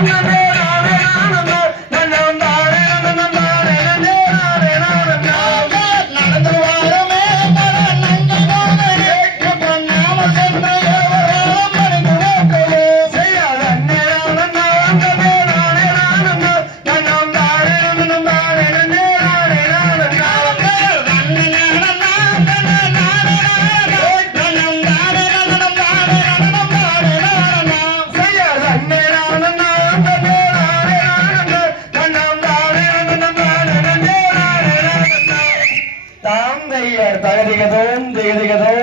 Thank you. தகதிகதோம் தேதிகதோம் Dada